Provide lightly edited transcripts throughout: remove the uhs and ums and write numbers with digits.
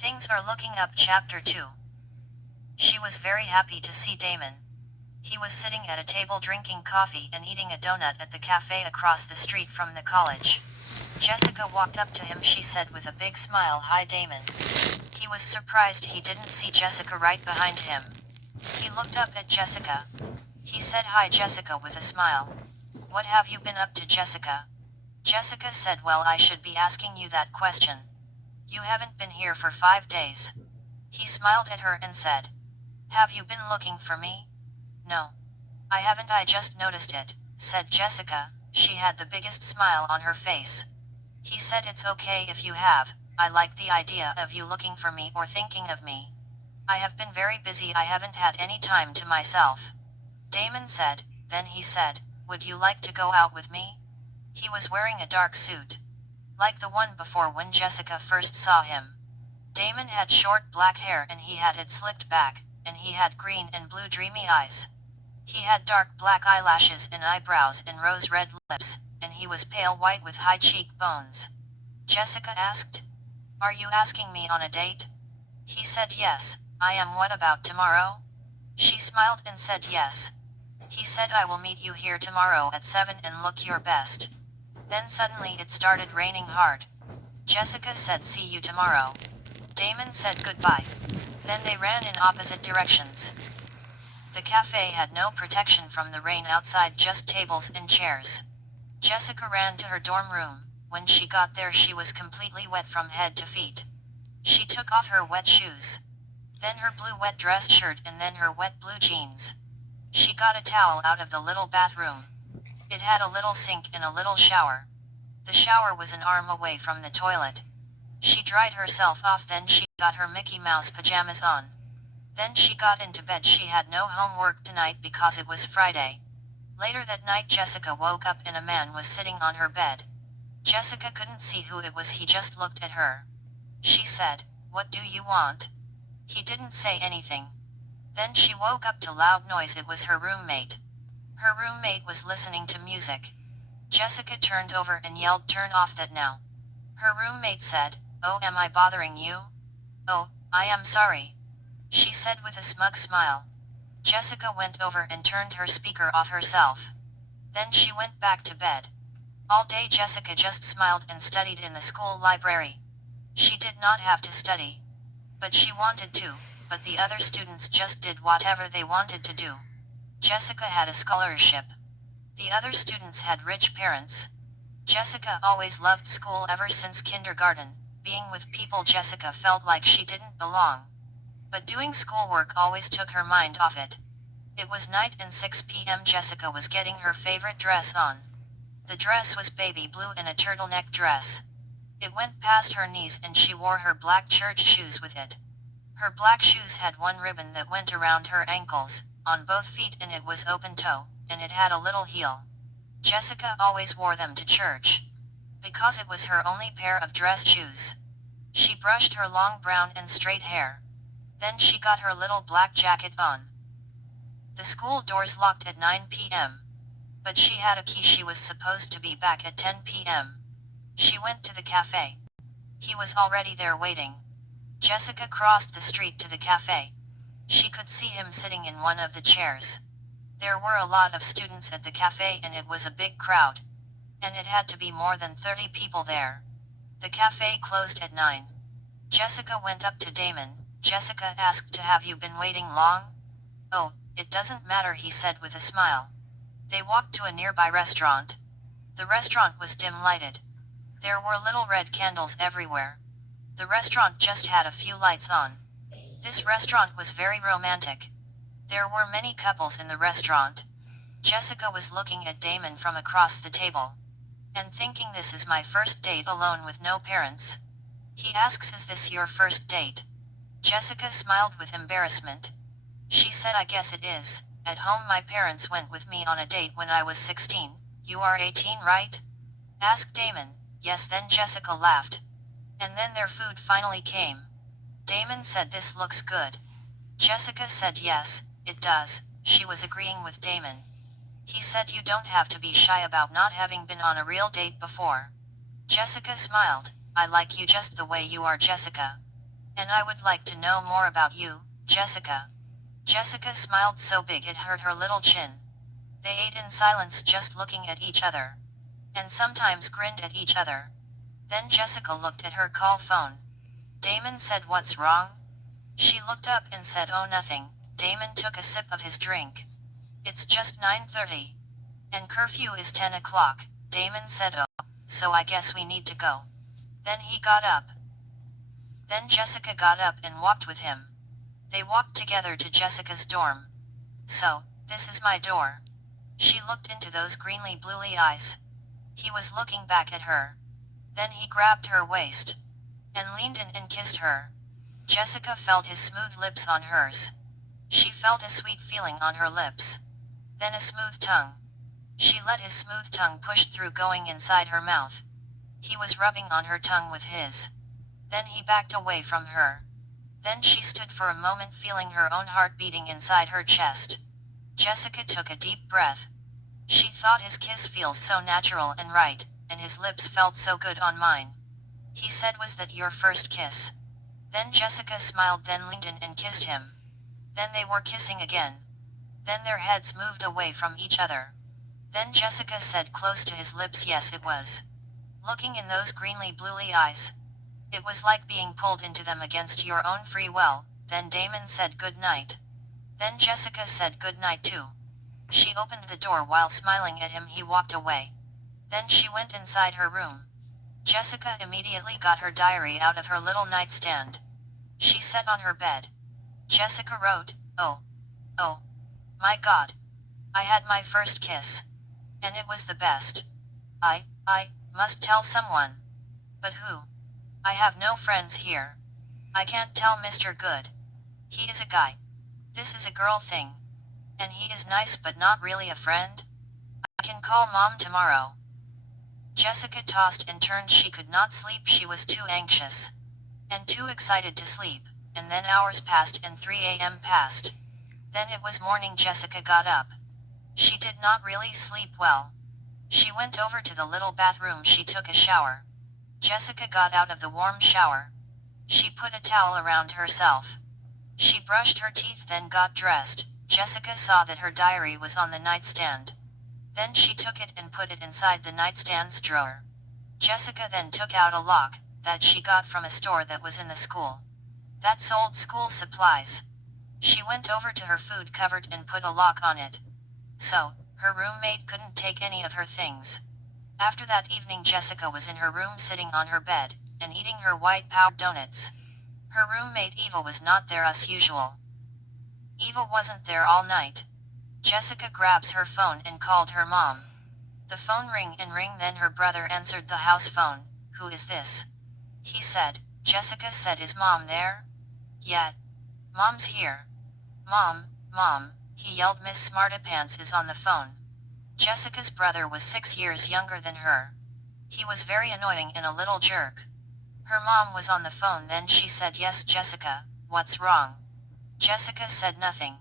Things are looking up. Chapter 2. She was very happy to see Damon. He was sitting at a table drinking coffee and eating a donut at the cafe across the street from the college. Jessica walked up to him. She said with a big smile, "Hi Damon." He was surprised he didn't see Jessica right behind him. He looked up at Jessica. He said, "Hi Jessica," with a smile. "What have you been up to, Jessica?" Jessica said, "Well, I should be asking you that question. You haven't been here for 5 days." He smiled at her and said, "Have you been looking for me?" "No. I haven't, I just noticed it," said Jessica. She had the biggest smile on her face. He said, "It's okay if you have. I like the idea of you looking for me or thinking of me. I have been very busy, I haven't had any time to myself." Damon said. Then he said, "Would you like to go out with me?" He was wearing a dark suit, like the one before when Jessica first saw him. Damon had short black hair and he had it slicked back, and he had green and blue dreamy eyes. He had dark black eyelashes and eyebrows and rose-red lips, and he was pale white with high cheekbones. Jessica asked, "Are you asking me on a date?" He said, "Yes, I am. What about tomorrow?" She smiled and said yes. He said, "I will meet you here tomorrow at 7 and look your best." Then suddenly it started raining hard. Jessica said, "See you tomorrow." Damon said goodbye. Then they ran in opposite directions. The cafe had no protection from the rain outside, just tables and chairs. Jessica ran to her dorm room. When she got there she was completely wet from head to feet. She took off her wet shoes, then her blue wet dress shirt, and then her wet blue jeans. She got a towel out of the little bathroom. It had a little sink and a little shower. The shower was an arm away from the toilet. She dried herself off, then she got her Mickey Mouse pajamas on. Then she got into bed. She had no homework tonight because it was Friday. Later that night Jessica woke up and a man was sitting on her bed. Jessica couldn't see who it was, he just looked at her. She said, "What do you want?" He didn't say anything. Then she woke up to loud noise. It was her roommate. Her roommate was listening to music. Jessica turned over and yelled, "Turn off that now." Her roommate said, "Oh, am I bothering you?" "Oh, I am sorry," she said with a smug smile. Jessica went over and turned her speaker off herself. Then she went back to bed. All day Jessica just smiled and studied in the school library. She did not have to study, but she wanted to, but the other students just did whatever they wanted to do. Jessica had a scholarship. The other students had rich parents. Jessica always loved school ever since kindergarten. Being with people Jessica felt like she didn't belong. But doing schoolwork always took her mind off it. It was night and 6 p.m. Jessica was getting her favorite dress on. The dress was baby blue and a turtleneck dress. It went past her knees and she wore her black church shoes with it. Her black shoes had one ribbon that went around her ankles, on both feet, and it was open toe, and it had a little heel. Jessica always wore them to church, because it was her only pair of dress shoes. She brushed her long brown and straight hair. Then she got her little black jacket on. The school doors locked at 9 p.m. But she had a key. She was supposed to be back at 10 p.m. She went to the cafe. He was already there waiting. Jessica crossed the street to the cafe. She could see him sitting in one of the chairs. There were a lot of students at the cafe and it was a big crowd. And it had to be more than 30 people there. The cafe closed at 9. Jessica went up to Damon. Jessica asked, "Have you been waiting long?" "Oh, it doesn't matter," he said with a smile. They walked to a nearby restaurant. The restaurant was dim lighted. There were little red candles everywhere. The restaurant just had a few lights on. This restaurant was very romantic. There were many couples in the restaurant. Jessica was looking at Damon from across the table, and thinking, "This is my first date alone with no parents." He asks, "Is this your first date?" Jessica smiled with embarrassment. She said, "I guess it is. At home my parents went with me on a date when I was 16. You are 18, right?" asked Damon. "Yes." Then Jessica laughed. And then their food finally came. Damon said, "This looks good." Jessica said, "Yes, it does." She was agreeing with Damon. He said, "You don't have to be shy about not having been on a real date before." Jessica smiled. "I like you just the way you are, Jessica." And I would like to know more about you, Jessica. Jessica smiled so big it hurt her little chin. They ate in silence, just looking at each other. And sometimes grinned at each other. Then Jessica looked at her call phone. Damon said, "What's wrong?" She looked up and said, "Oh, nothing." Damon took a sip of his drink. "It's just 9:30. And curfew is 10 o'clock. Damon said, "Oh, so I guess we need to go." Then he got up. Then Jessica got up and walked with him. They walked together to Jessica's dorm. "So, this is my door." She looked into those greenly bluely eyes. He was looking back at her. Then he grabbed her waist and leaned in and kissed her. Jessica felt his smooth lips on hers. She felt a sweet feeling on her lips. Then a smooth tongue. She let his smooth tongue push through, going inside her mouth. He was rubbing on her tongue with his. Then he backed away from her. Then she stood for a moment, feeling her own heart beating inside her chest. Jessica took a deep breath. She thought his kiss feels so natural and right, and his lips felt so good on mine. He said, "Was that your first kiss?" Then Jessica smiled, then leaned in and kissed him. Then they were kissing again. Then their heads moved away from each other. Then Jessica said close to his lips, "Yes, it was." Looking in those greenly bluely eyes, it was like being pulled into them against your own free will. Then Damon said good night. Then Jessica said good night too. She opened the door while smiling at him. He walked away. Then she went inside her room. Jessica immediately got her diary out of her little nightstand. She sat on her bed. Jessica wrote, "Oh. Oh. My God. I had my first kiss. And it was the best. I must tell someone. But who? I have no friends here. I can't tell Mr. Good. He is a guy. This is a girl thing. And he is nice but not really a friend. I can call Mom tomorrow." Jessica tossed and turned. She could not sleep. She was too anxious and too excited to sleep. And then hours passed and 3 a.m. passed. Then it was morning. Jessica got up. She did not really sleep well. She went over to the little bathroom. She took a shower. Jessica got out of the warm shower. She put a towel around herself. She brushed her teeth, then got dressed. Jessica saw that her diary was on the nightstand. Then she took it and put it inside the nightstand's drawer. Jessica then took out a lock that she got from a store that was in the school that sold school supplies. She went over to her food cupboard and put a lock on it. So, her roommate couldn't take any of her things. After that evening, Jessica was in her room sitting on her bed and eating her white powdered donuts. Her roommate Eva was not there as usual. Eva wasn't there all night. Jessica grabs her phone and called her mom. The phone rang and rang, then her brother answered the house phone. "Who is this?" he said. Jessica said, "Is Mom there?" "Yeah. Mom's here." "Mom, Mom," he yelled, "Miss Smartypants is on the phone." Jessica's brother was 6 years younger than her. He was very annoying and a little jerk. Her mom was on the phone. Then she said, "Yes, Jessica, what's wrong?" Jessica said, "Nothing.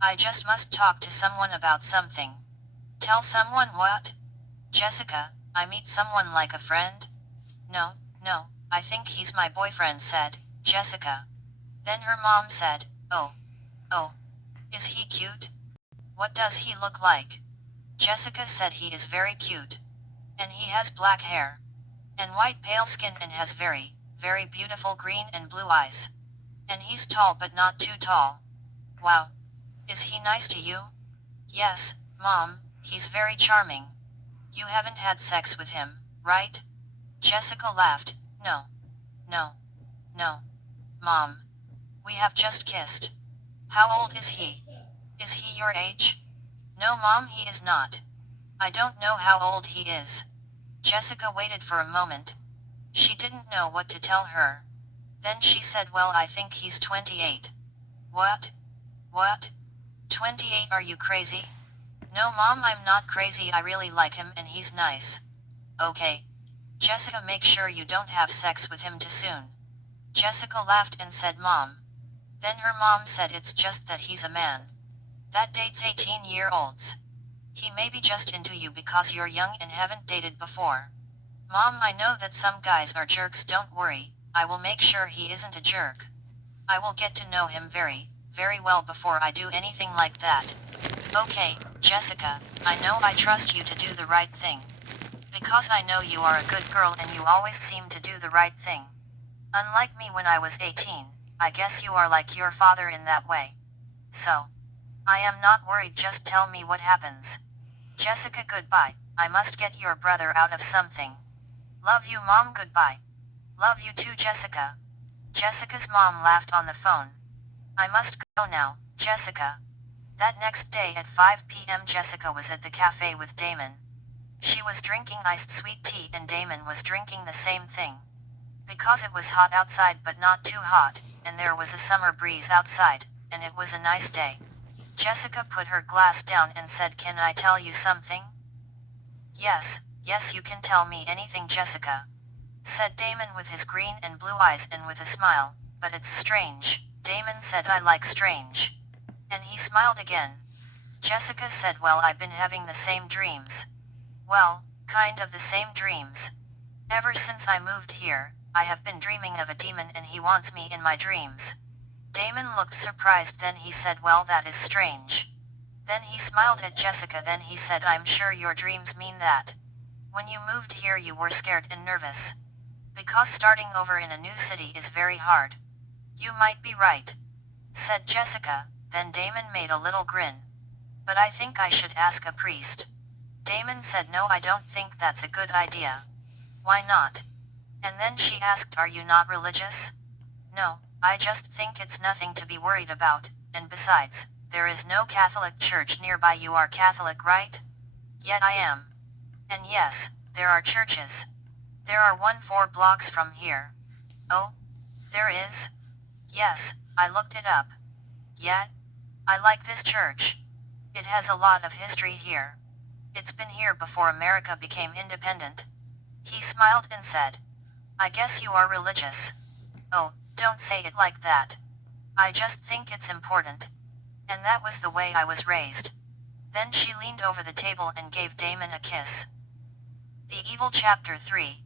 I just must talk to someone about something." "Tell someone what?" "Jessica, I meet someone like a friend." No, I think he's my boyfriend," said Jessica. Then her mom said, Oh, is he cute? What does he look like?" Jessica said, "He is very cute. And he has black hair and white pale skin and has very, very beautiful green and blue eyes. And he's tall but not too tall." "Wow. Is he nice to you?" "Yes, Mom, he's very charming." "You haven't had sex with him, right?" Jessica laughed. No, Mom. We have just kissed." "How old is he? Is he your age?" "No, Mom, he is not. I don't know how old he is." Jessica waited for a moment. She didn't know what to tell her. Then she said, "Well, I think he's 28. What? 28? Are you crazy?" "No, Mom, I'm not crazy. I really like him and he's nice." "Okay. Jessica, make sure you don't have sex with him too soon." Jessica laughed and said, "Mom." Then her mom said, "It's just that he's a man that dates 18-year-olds. He may be just into you because you're young and haven't dated before." "Mom, I know that some guys are jerks. Don't worry, I will make sure he isn't a jerk. I will get to know him very, very well before I do anything like that. Okay, Jessica, I know I trust you to do the right thing. Because I know you are a good girl and you always seem to do the right thing. Unlike me when I was 18, I guess you are like your father in that way. So, I am not worried, just tell me what happens. Jessica, goodbye, I must get your brother out of something. Love you, Mom, goodbye. Love you too, Jessica. Jessica's mom laughed on the phone. I must go now, Jessica. That next day at 5 p.m. Jessica was at the cafe with Damon. She was drinking iced sweet tea and Damon was drinking the same thing. Because it was hot outside but not too hot, and there was a summer breeze outside, and it was a nice day. Jessica put her glass down and said, "Can I tell you something?" Yes, you can tell me anything, Jessica," said Damon with his green and blue eyes and with a smile, "but it's strange." Damon said, "I like strange." And he smiled again. Jessica said, "Well, I've been having the same dreams." "Well, kind of the same dreams. Ever since I moved here, I have been dreaming of a demon and he wants me in my dreams." Damon looked surprised, then he said, "Well, that is strange." Then he smiled at Jessica, then he said, "I'm sure your dreams mean that. When you moved here you were scared and nervous. Because starting over in a new city is very hard." "You might be right," said Jessica, then Damon made a little grin. "But I think I should ask a priest." Damon said, "No, I don't think that's a good idea." "Why not?" And then she asked, "Are you not religious?" "No, I just think it's nothing to be worried about, and besides, there is no Catholic church nearby. You are Catholic, right?" "Yet I am." "And yes, there are churches. There are one 4 blocks from here." "Oh? There is?" "Yes, I looked it up." "Yet? I like this church. It has a lot of history here. It's been here before America became independent." He smiled and said, "I guess you are religious." "Oh, don't say it like that. I just think it's important. And that was the way I was raised." Then she leaned over the table and gave Damon a kiss. The Evil Chapter 3.